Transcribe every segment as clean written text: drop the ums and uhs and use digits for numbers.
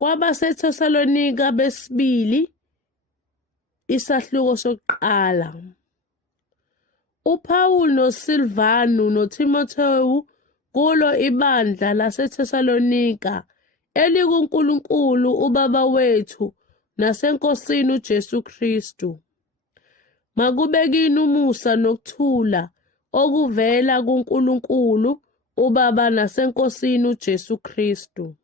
KwabaseThesalonika besibili isahluko sokuqala. uPawulu noSilvanu noTimothewu kulo ibandla laseThesalonika elikuNkulunkulu uBaba wethu naseNkosini uJesu Kristu. Makube kini umusa nokuthula okuvela kuNkulunkulu uBaba naseNkosini uJesu Kristu.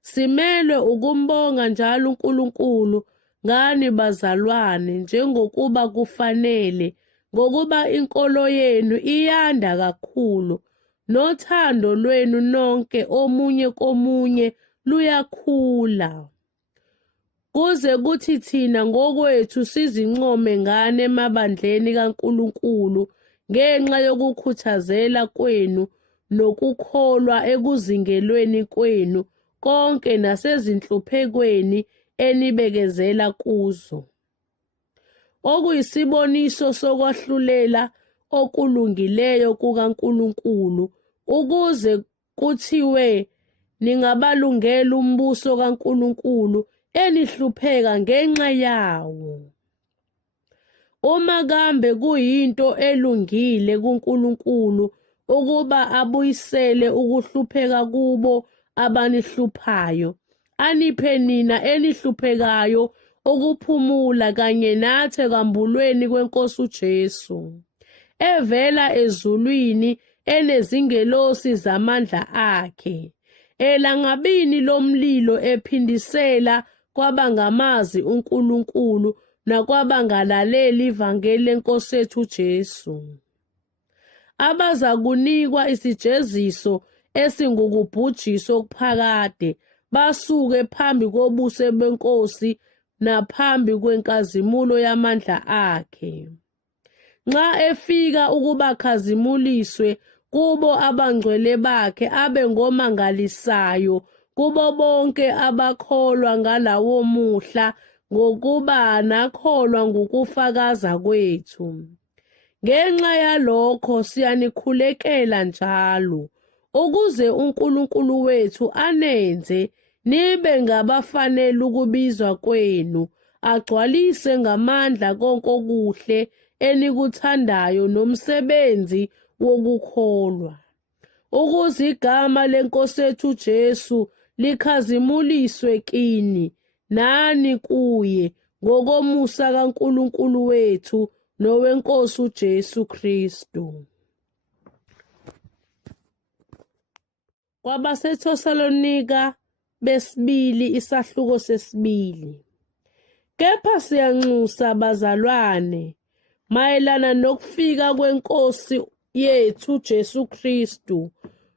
Simelwe ukumbonga njalo uNkulunkulu ngani bazalwane njengokuba kufanele, ngokuba inkolo yenu iyanda kakhulu, nothando lwenu nonke omunye komunye luyakhula, kuze kuthi thina ngokwethu sizincome ngani emabandleni kaNkulunkulu ngenxa yokukhuthazela kwenu nokukholwa ekuzingelweni kwenu konke nasezinhluphekweni enibekezela kuzo, okuyisiboniso sokwahlulela okulungileyo kukaNkulunkulu, ukuze kuthiwe ningabalungela umbuso kaNkulunkulu enihlupheka ngenxa yawo. Uma kambe kuyinto elungile kuNkulunkulu ukuba abuyisele ukuhlupheka kubo abanihluphayo, aniphe nina enihluphekayo ukuphumula kanye nathi ekwambulweni kweNkosi uJesu, evela ezulwini enezingelosi zamandla akhe, elangabini lomlilo ephindisela kwabangamazi uNkulunkulu nakwabangalaleli ivangeli leNkosi yethu uJesu, abazakunikwa isijeziso esingukubhujiswa okuphakade, basuke phambi kobuso beNkosi naphambi kwenkazimulo yamandla akhe, nxa efika ukubakhazimuliswe kubo abangcwele bakhe, abe ngomangalisayo kubo bonke abakholwa ngalawo muhla, ngokuba nakholwa ngokufakaza kwethu. Ngenxa yalokho siyanikhulekela njalo, ukuze uNkulunkulu wethu anenze nibe ngabafanele ukubizwa kwenu, agcwalise ngamandla konke okuhle enikuthandayo nomsebenzi wokukholwa, ukuze igama leNkosi yethu uJesu likhazimuliswe kini nani kuye ngokomusa kaNkulunkulu wethu noweNkosi uJesu Kristu. KwabaseThesalonika besibili isahluko sesibili. Kepha siyanxusa bazalwane mayelana nokufika kweNkosi yethu Jesu Kristu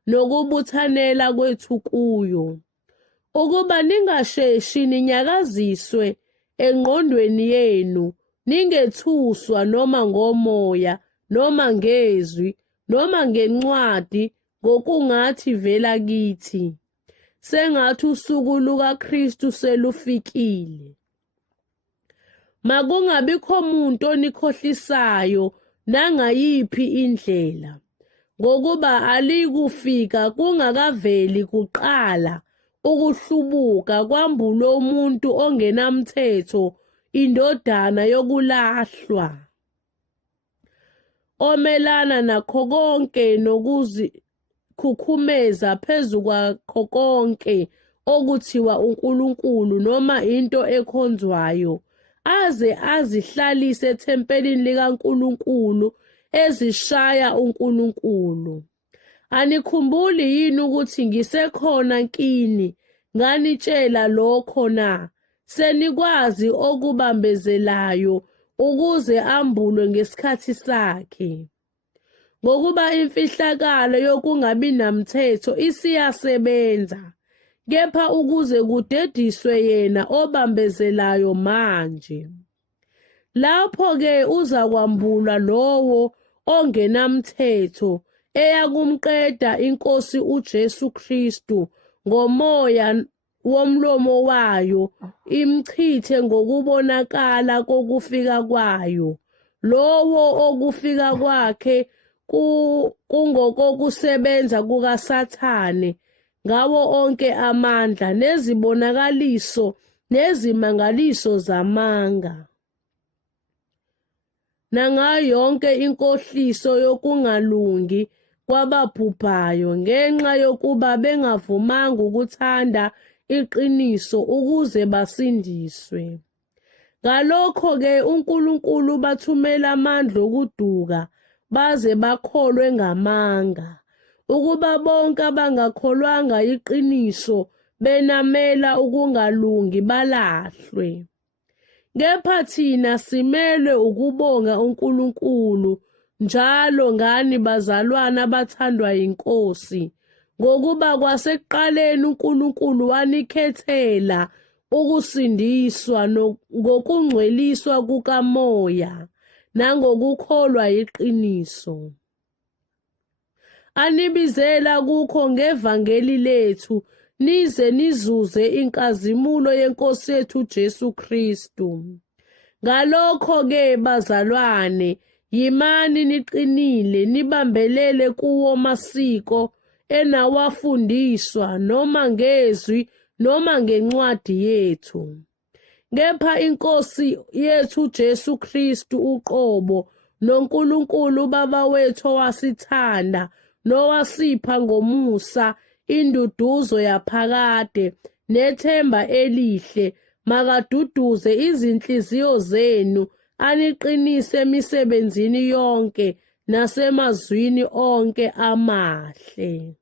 nokubuthanela kwethu kuyo, ukuba ningasheshi ninyakaziswe engqondweni yenu, ningethuswa noma ngomoya noma ngezwi noma ngencwadi ngokungathi vela kithi, sengathi usuku lukaKristu selufikile. Makungabikho muntu onikhohlisayo nangayiphi indlela, ngokuba alikufika kungakaveli kuqala ukuhlubuka kwambulo umuntu ongenamthetho, indodana yokulahlwa, omelana nakho konke nokuzikhukhumeza phezu kwakho konke okuthiwa uNkulunkulu noma into ekhonzwayo, aze azihlalise ethempelini likaNkulunkulu ezishaya uNkulunkulu. Anikhumbuli yini ukuthi ngisekhona kini nganitshela lokho na? Senikwazi okubambezelayo ukuze ambulwe ngesikhathi sakhe, ngokuba imfihlakalo yokungabi namthetho isiyasebenza, kepha ukuze kudediswe yena obambezelayo manje. Lapho-ke uzakwambulwa lowo ongenamthetho, eyakumqeda iNkosi uJesu Kristu ngomoya womlomo wayo, imchithe ngokubonakala kokufika kwayo. Lowo okufika kwakhe kungokokusebenza kukaSathane, ngawo onke amandla nezibonakaliso nezimangaliso zamanga, nangayo yonke inkohliso yokungalungi kwababhubhayo ngenxa yokuba bengavumanga ukuthanda iqiniso ukuze basindiswe. Ngalokho-ke uNkulunkulu bathumela amandla okuduka baze bakholwe ngamanga, ukuba bonke abangakholwanga iqiniso benamela ukungalungi balahlwe. Kepha thina simelwe ukubonga uNkulunkulu njalo ngani bazalwane abathandwa yiNkosi, ngokuba kwasekuqaleni uNkulunkulu wanikhethela ukusindiswa ngokungcweliswa kukaMoya nangokukholwa iqiniso, anibizela kukho ngevangeli lethu nize nizuze inkazimulo yeNkosi yethu Jesu Kristu. Ngalokho-ke bazalwane, yimani niqinile nibambelele kuwo masiko enawafundiswa noma ngezwi noma ngencwadi yethu. Kepha iNkosi yethu Jesu Kristu uqobo noNkulunkulu Baba wethu owasithanda nowasipha ngomusa induduzo yaphakade nethemba elihle, makaduduze izinhliziyo zenu aniqinise emisebenzini yonke nasemazwini onke amahle.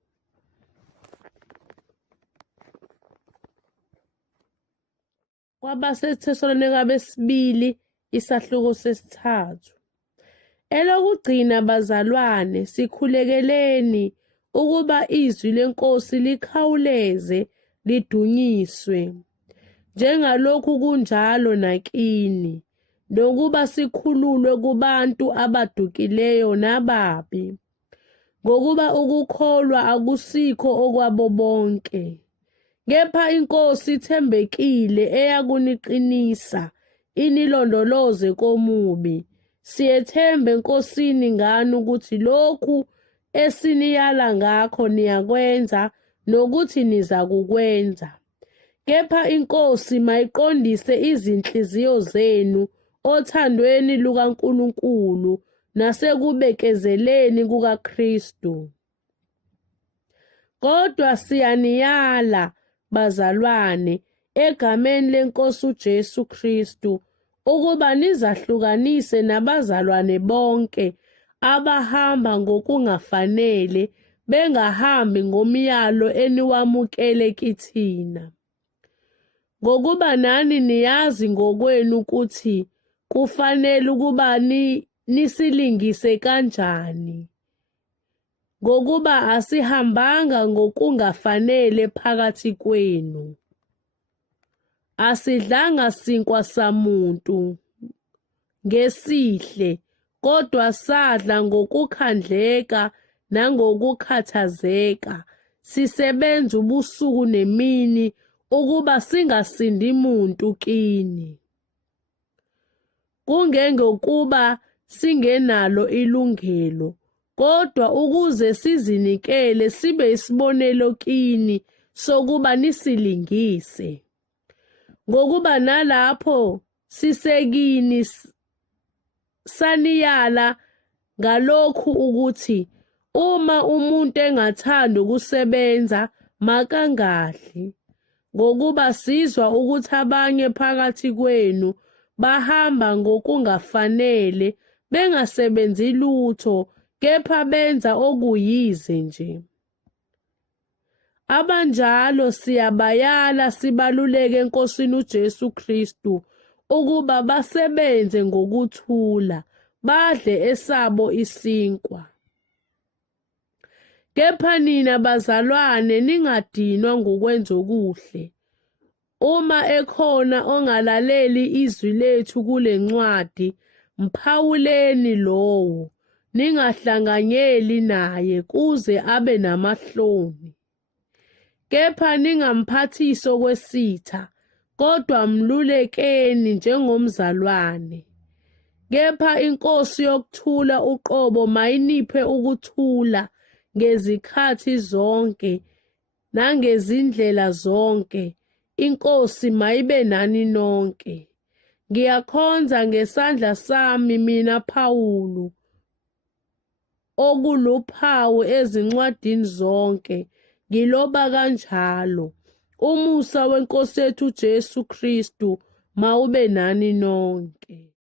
KwabaseThesalonika besibili isahluko sesithathu. Elokugcina bazalwane, sikhulekeleni ukuba izwi leNkosi likhawuleze lidunyiswe, njengalokhu kunjalo nakini, nokuba sikhululwe kubantu abadukileyo nababi, ngokuba ukukholwa akusikho okwabo bonke. Kepha iNkosi ithembekile eyakuniqinisa inilondoloze komubi. Siyethemba eNkosini ngani ukuthi lokhu esiniyala ngakho niyakwenza nokuthi niza kukwenza. Kepha iNkosi mayiqondise izinhliziyo zenu othandweni lukaNkulunkulu nasekubekezeleni kukaKristu. Kodwa siyaniyala bazalwane egameni leNkosi uJesu Kristu ukuba nizahlukanise nabazalwane bonke abahamba ngokungafanele, bengahambi ngomyalo eniwamukele kithina. Ngokuba nani niyazi ngokwenu ukuthi kufanele ukuba nisilingise kanjani, ngokuba asihambanga ngokungafanele phakathi kwenu. Asidlanga sinkwa samuntu ngesihle, kodwa sadla ngokukhandleka nangokukhathazeka, sisebenza ubusuku nemini ukuba singasindi muntu kini. Kungengokuba singenalo ilungelo, kodwa ukuze sizinikele sibe isibonelo kini sokuba nisilingise. Ngokuba nalapho sisekini saniyala ngalokhu ukuthi uma umuntu engathanda ukusebenza makangadli, ngokuba sizwa ukuthi abanye phakathi kwenu bahamba ngokungafanele, bengasebenzi lutho, kepha benza okuyize nje. Abanjalo siyabayala sibaluleke eNkosini uJesu Kristu ukuba basebenze ngokuthula, badle esabo isinkwa. Kepha nina bazalwane ningadinwa ngokwenza okuhle. Uma ekhona ongalaleli izwi lethu kule ncwadi, mphawuleni lowo, ningahlanganyeli naye kuze abe namahloni. Kepha ningamphathisi okwesitha, kodwa mlulekeni njengomzalwane. Kepha iNkosi yokuthula uqobo mayiniphe ukuthula ngezikhathi zonke, nangezindlela zonke. INkosi mayibe nani nonke. Ngiyakhonza ngesandla sami mina Phawulu, okuluphawu ezincwadini zonke, ngiloba kanjalo. Umusa weNkosi yethu uJesu Kristu mawube nani nonke.